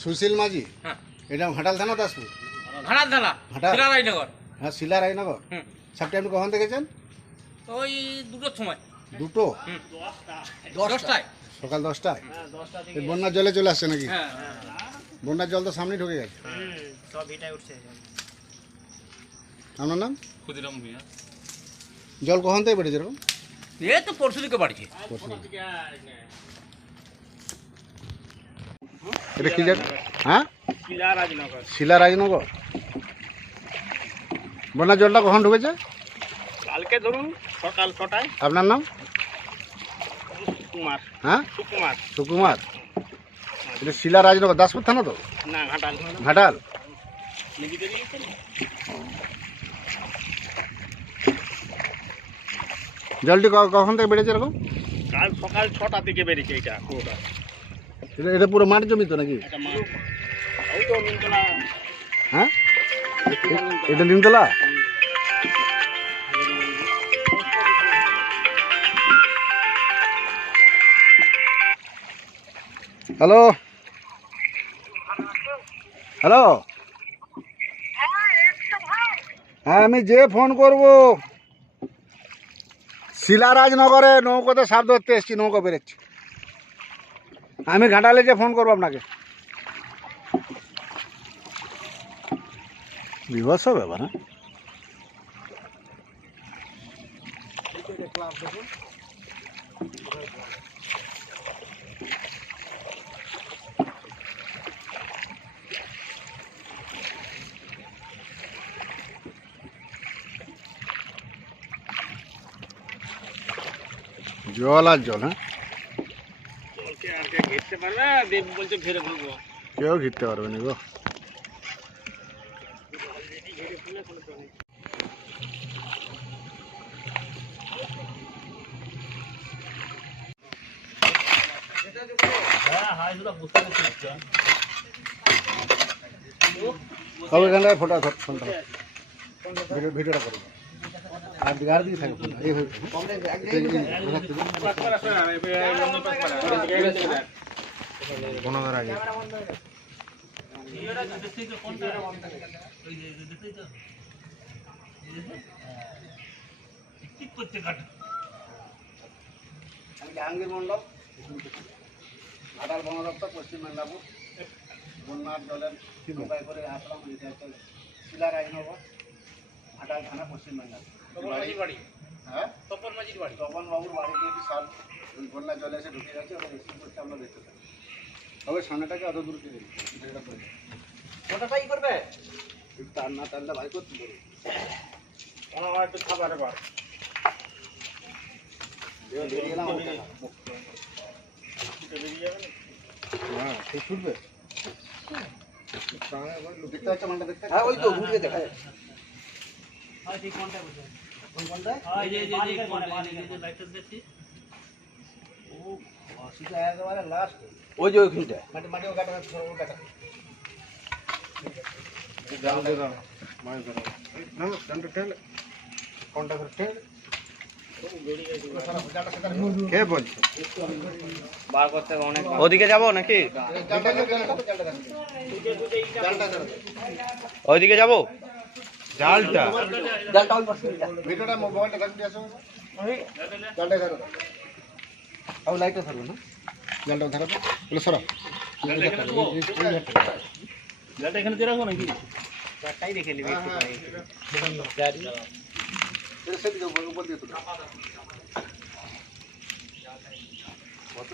সুশীল মাঝি? হ্যাঁ। এটা ঘাটাল থানা দাসপুর। ঘাটাল থানা ঘাটাল। শিলা রাজনগর হ্যাঁ শিলা রায়নগর হুম। সাপটা আপনি কখন দেখেছেন? ওই দুটোর সময়। দুটো? দশটায়। সকাল দশটায়? এই বন্যার জলে চলে আসছে নাকি? হ্যাঁ। বন্যার জল তো সামনে ঢুকে গেছে। উঠছে। আপনার নাম? ক্ষুদিরাম ভূঁইয়া। জল কখন থেকে বেড়েছে এরকম? এ তো পরশু দিকে বাড়ছে পরশু দিন। এটা কি জায়গা? হ্যাঁ? শিলা রাজনগর। বন্যার জলটা কখন ঢুকেছে? কালকে ধরুন সকাল ছটায়। আপনার নাম? কুমার হ্যাঁ? সুকুমার। সুকুমার। এটা শিলা রাজনগর দাসপুর থানা তো? না ঘাটাল। ঘাটাল? জলটি কখন থেকে বেড়েছে এরকম? কাল সকাল ছটা থেকে বেরিয়েছে এটা পুরোটা। এটা এটা পুরো মাঠ জমি তো নাকি? হ্যাঁ? এটা নিমতলা? হ্যালো? হ্যালো? হ্যাঁ আমি যে ফোন করব। শিলারাজনগরে নৌকোতে সাপ ধরতে এসছি নৌকো বেরোচ্ছি। আমি ঘাটালে যে ফোন করব আপনাকে বিভৎস ব্যাপার হ্যাঁ জল আর জল হ্যাঁ জলকে আর কে ঘেরতে পারবে দেব বলছে ঘেরে ফেলব কেউ ঘিরতে পারবে না গো সব এখানটায় ফোটা ফোনটা ভিডিওটা করব আর দিকে আর থাকে ফোনটা এই হয়ে পনেরো আগে আমি জাহাঙ্গীর মণ্ডল ঘাটাল বন দপ্তর পশ্চিম মেদিনীপুর বন্যার জলের নৌকায় করে আসলাম শিলা রাজনগর ঘাটাল থানা পশ্চিম মেদিনীপুর। বাড়ি? হ্যাঁ? তপন মাঝির বাড়ি? তপন বাবুর বাড়িতে বিশাল ওই বন্যার জলে এসে ঢুকে রেসিভ করতে আমরা দেখতে পাই। তবে সামনেটাকে অত দূর থেকে এটা করে ওটাই করবে? টান না টানলে ভাই করতে পারবে। আমার একটু খাবার এবার? হ্যাঁ ঠিক ছুটবে দেখতে পাচ্ছ মানটা দেখতে হ্যাঁ ওই তো ঘুরিয়ে দেখা যাচ্ছে। কোন কোনটায় সেটা একেবারে লাস্ট ওই যে ওইখানটায় মাটি মাটি ও কাটা সরবর কাটা কে বলছো বার করতে অনেক ওদিকে যাব নাকি ওইদিকে যাব জালটা জালটা ওই পাশে ভিডিওটা মোবাইলটা থাকবে আসো জালটা ধরো আর লাইটটা ধরো না। জালটা ধরো। বলে সরা। জালটা এখানে দিয়ে রাখব নাকি? চারটাই রেখে নিবি একটু সেদিকে উপর দিয়ে তুলো। কত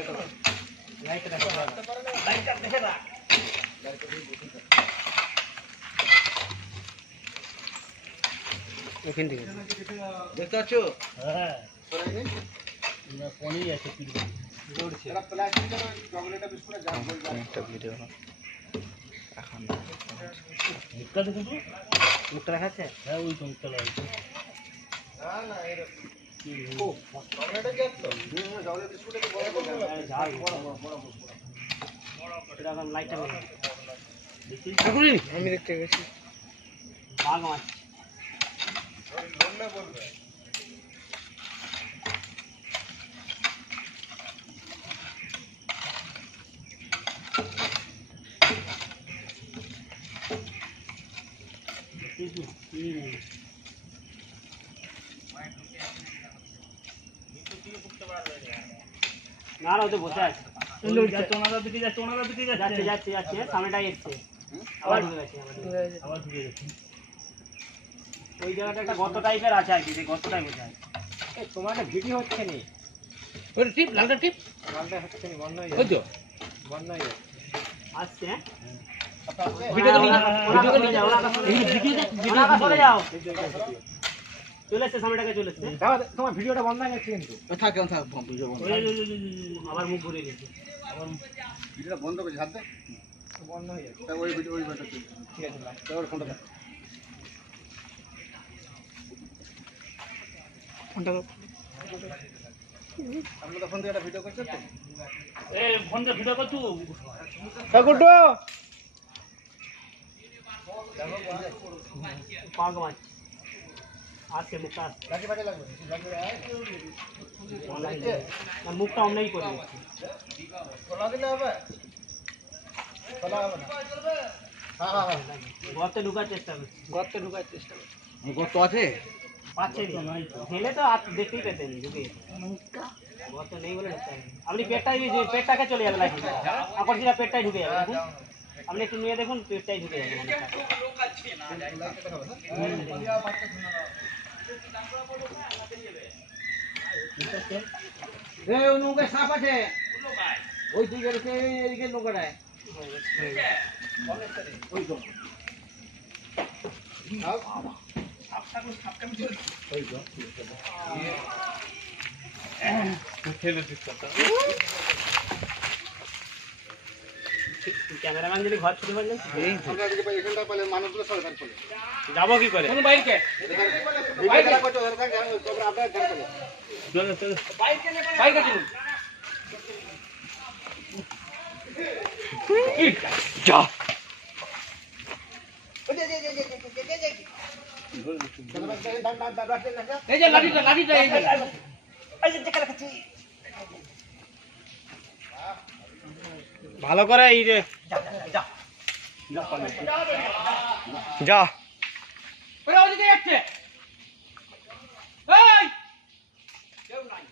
চাপা দিতে হয় নিচেটা এটা যাবে নি ভিতরকে কলসিটা চাপাটা এখান থেকে দেখতে পাচ্ছ হ্যাঁ সরাই নেই ফোনই আছে এটা প্লাস্টিকের চকলেট বিস্কুটের জাম বল জাম একটা ভিডিও এখন মুখটা দেখুন তো মুখটা দেখাচ্ছে হ্যাঁ ওই তো মুখটা লাগাচ্ছে না না এর আমি দেখতে গেছি। বাঘ মাছ। না না ওতে বসে আছে। যাচ্ছে দিকে যাচ্ছে ওনারা দিকে যাচ্ছে। যাচ্ছে যাচ্ছে সামনেটাই এসছে। আবার ঢুকে গেছে আবার ঢুকে গেছে। আবার ঢুকে গেছে। ওই জায়গাটা একটা গর্ত টাইপের আছে আর কি সেই গর্তটাই বোঝা যায় তোমার একটা ভিডিও হচ্ছে নি? ওটা টিপ লালটা টিপ। গানটা হচ্ছে নি বন্ধ হয়ে ওই বন্ধ হয়ে যাবে আসছে হ্যাঁ? ভিডিও তো যাও। চলে এসছে সামনেটাকে চলে এসছে। তোমার ভিডিওটা বন্ধ হয়ে যাচ্ছে কিন্তু। থাক থাক ভিডিও বন্ধ। আবার মুখ ঘুরিয়ে দিয়েছে। ভিডিওটা বন্ধ করছি হাতে বন্ধ হয়ে যাবে ওই ভিডিও ওই ঠিক আছে ফোনটা দাও। তো ফোন দিয়ে একটা ভিডিও করছেন তো? এ ফোন দিয়ে ভিডিও করছু পাক মাছ আসছে মুখটা আসছে লাঠি ফাটি লাগবে লাঠি অনলাইন না, মুখটা অন্যায় করে দিচ্ছি খোলা দিলে হবে খোলা হবে না হ্যাঁ হ্যাঁ হ্যাঁ গর্তে ঢুকার চেষ্টা করছি গর্তে ঢুকার চেষ্টা করছি কত আছে পাচ্ছে হেলে তো আর দেখতেই পেতেন ঢুকে গর্ত নেই বলে ঢুকতে হবে আপনি পেটটাই পেটটাকে চলে যাবে লাইফ আকর্ষিতা পেটটাই ঢুকে যাবে দেখুন আপনি একটু নিয়ে দেখুন পেটটাই ঢুকে যাবে এই ওই নৌকায় সাপ আছে ওই দিকে রয়েছে এইদিকে নৌকাটায় ক্যামেরাম্যান যদি ঘর ছুটি থাকবে যাব কি করে? আছে এই যে লাঠিটা লাঠিটা এই যে। ভালো করে এই রে যা। কেউ ওদিকে যাচ্ছে। এই! কেউ নাই।